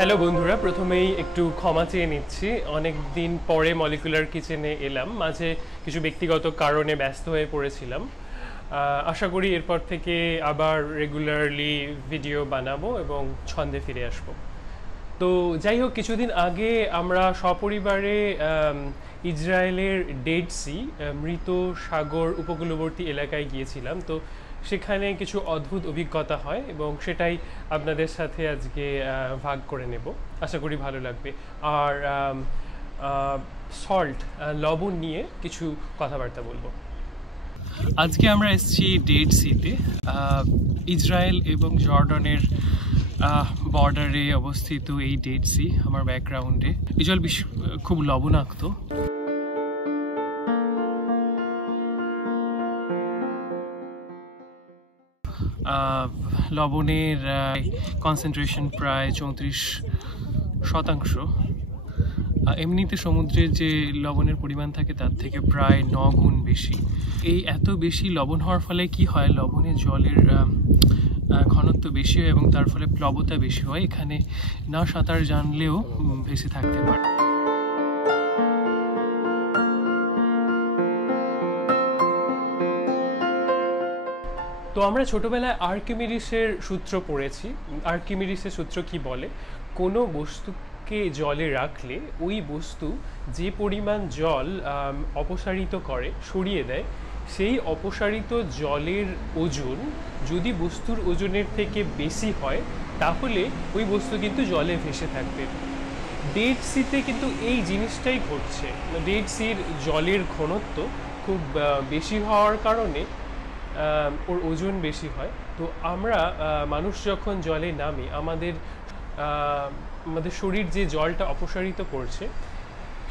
Hello বন্ধুরা, প্রথমেই একটু ক্ষমা চেয়ে নিচ্ছি। অনেক দিন পরে মলিকুলার কিচেনে এলাম, মাঝে কিছু ব্যক্তিগত কারণে ব্যস্ত হয়ে পড়েছিলাম। আশা করি এরপর থেকে আবার রেগুলারলি ভিডিও বানাবো এবং ছন্দে ফিরে আসবো। তো যাই হোক, কিছুদিন আগে আমরা সপরিবারে ইসরায়েলের ডেড সি, মৃত সাগর উপকূলবর্তী এলাকায় গিয়েছিলাম। তো সেখানে কিছু অদ্ভুত অভিজ্ঞতা হয় এবং সেটাই আপনাদের সাথে আজকে ভাগ করে নেব। আশা করি ভালো লাগবে। আর সল্ট, লবণ নিয়ে কিছু কথাবার্তা বলবো। আজকে আমরা এসেছি ডেড সিতে, ইসরায়েল এবং জর্ডানের বর্ডারে অবস্থিত এই ডেড সি। আমার ব্যাকগ্রাউন্ডে এই জল খুব লবণাক্ত। লবণের কনসেন্ট্রেশন প্রায় 34%। এমনিতে সমুদ্রের যে লবণের পরিমাণ থাকে তার থেকে প্রায় 9 গুণ বেশি। এই এত বেশি লবণ হওয়ার ফলে কি হয়, লবণের জলের ঘনত্ব বেশি হয় এবং তার ফলে প্লবতা বেশি হয়। এখানে না সাঁতার জানলেও ভেসে থাকতে পারে। তো আমরা ছোটবেলায় আর্কিমিডিসের সূত্র পড়েছি। আর্কিমিডিসের সূত্র কি বলে, কোনো বস্তুকে জলে রাখলে ওই বস্তু যে পরিমাণ জল অপসারিত করে, সরিয়ে দেয়, সেই অপসারিত জলের ওজন যদি বস্তুর ওজনের থেকে বেশি হয় তাহলে ওই বস্তু কিন্তু জলে ভেসে থাকবে। ডেড সিতে কিন্তু এই জিনিসটাই ঘটছে। ডেড সির জলের ঘনত্ব খুব বেশি হওয়ার কারণে ওর ওজন বেশি হয়। তো আমরা মানুষ যখন জলে নামি, আমাদের শরীর যে জলটা অপসারিত করছে,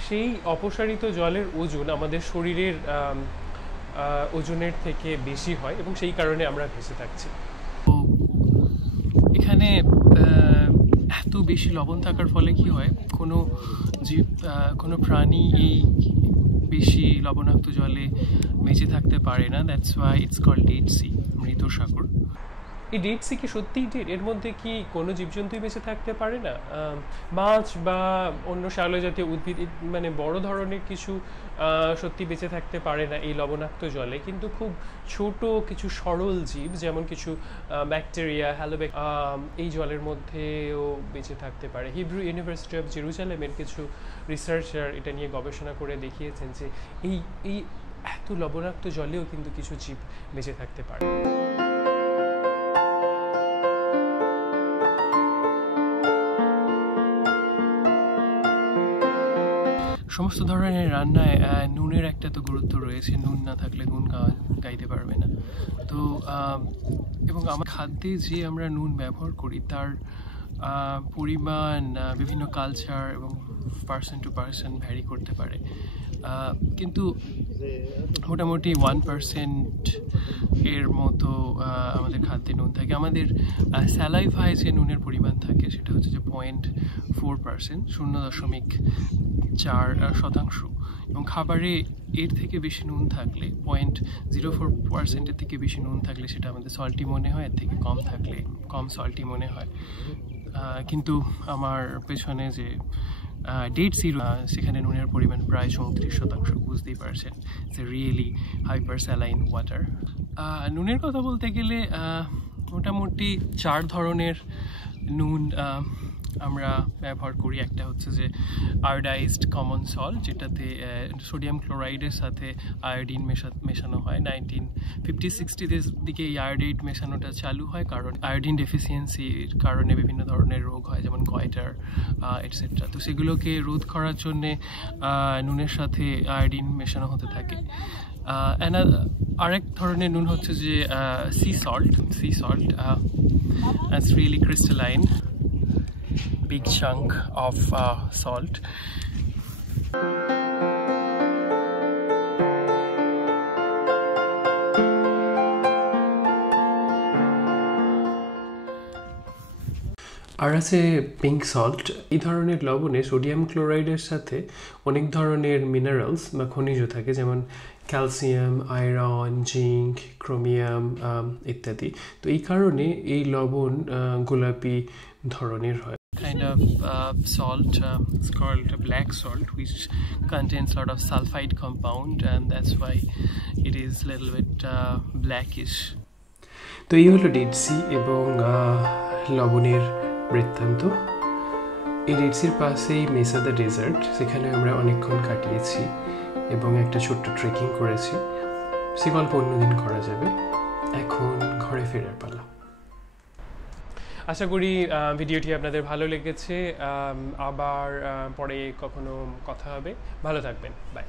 সেই অপসারিত জলের ওজন আমাদের শরীরের ওজনের থেকে বেশি হয় এবং সেই কারণে আমরা ভেসে থাকছি। তো এখানে এত বেশি লবণ থাকার ফলে কি হয়, কোনো প্রাণী এই বেশি লবণাক্ত জলে বেঁচে থাকতে পারে না। That's why it's called dead sea, মৃত সাগর। এই ডেড সি কি সত্যিই ডেড? এর মধ্যে কি কোনো জীবজন্তুই বেঁচে থাকতে পারে না? মাছ বা অন্য শ্যাওলা জাতীয় উদ্ভিদ, মানে বড় ধরনের কিছু সত্যি বেঁচে থাকতে পারে না এই লবণাক্ত জলে, কিন্তু খুব ছোট কিছু সরল জীব, যেমন কিছু ব্যাকটেরিয়া, এই জলের মধ্যেও বেঁচে থাকতে পারে। হিব্রু ইউনিভার্সিটি অফ জেরুজালেমের কিছু রিসার্চার এটা নিয়ে গবেষণা করে দেখিয়েছেন যে এই এত লবণাক্ত জলেও কিন্তু কিছু জীব বেঁচে থাকতে পারে। সমস্ত ধরনের রান্নায় নুনের একটা তো গুরুত্ব রয়েছে। নুন না থাকলে গুণ গাইতে পারবে না। তো এবং আমার খাদ্যে যে আমরা নুন ব্যবহার করি তার পরিমাণ বিভিন্ন কালচার এবং পার্সন টু পার্সন ভ্যারি করতে পারে, কিন্তু মোটামুটি 1% এর মতো আমাদের খাদ্যে নুন থাকে। আমাদের স্যালাইভায় যে নুনের পরিমাণ থাকে সেটা হচ্ছে যে 0.4%, 0.4%। এবং খাবারে এর থেকে বেশি নুন থাকলে, 0.04%-এর থেকে বেশি নুন থাকলে সেটা আমাদের সল্টি মনে হয়, এর থেকে কম থাকলে কম সল্টি মনে হয়। কিন্তু আমার পেছনে যে ডেড সি, সেখানে নুনের পরিমাণ প্রায় 34%। বুঝতেই পারছেন, it's a really hyper saline water. নুনের কথা বলতে গেলে মোটামুটি 4 ধরনের নুন আমরা ব্যবহার করি। একটা হচ্ছে যে আয়োডাইজড কমন সল্ট, যেটাতে সোডিয়াম ক্লোরাইডের সাথে আয়োডিন মেশানো হয়। 1950-60-র দিকে এই আয়োডাইড মেশানোটা চালু হয়, কারণ আয়োডিন ডেফিসিয়েন্সির কারণে বিভিন্ন ধরনের রোগ হয়, যেমন গয়টার এটসেট্রা। তো সেগুলোকে রোধ করার জন্যে নুনের সাথে আয়োডিন মেশানো হতে থাকে। আরেক ধরনের নুন হচ্ছে যে sea salt. It's really crystalline, big chunk of salt. আর আছে পিঙ্ক সল্ট। এই ধরনের লবণে সোডিয়াম ক্লোরাইডের সাথে অনেক ধরনের মিনারেলস বা খনিজ থাকে, যেমন ক্যালসিয়াম, আয়রন, জিঙ্ক, ক্রোমিয়াম ইত্যাদি। তো এই কারণে এই লবণ গোলাপি ধরনের হয়। kind of salt. It's called black salt, which contains a lot of sulfide compound, and that's why it is a little bit blackish. তো এই হলো ডেড সি এবং লবণের বৃত্তান্ত। এই ডেড সির পাশেই মেসা দ্য ডেজার্ট, সেখানে আমরা অনেকক্ষণ কাটিয়েছি এবং একটা ছোট্ট ট্রেকিং করেছি। সে গল্প অন্যদিন করা যাবে, এখন ঘরে ফেরার পালা। আশা করি ভিডিওটি আপনাদের ভালো লেগেছে। আবার পরে কখনো কথা হবে। ভালো থাকবেন, বাই।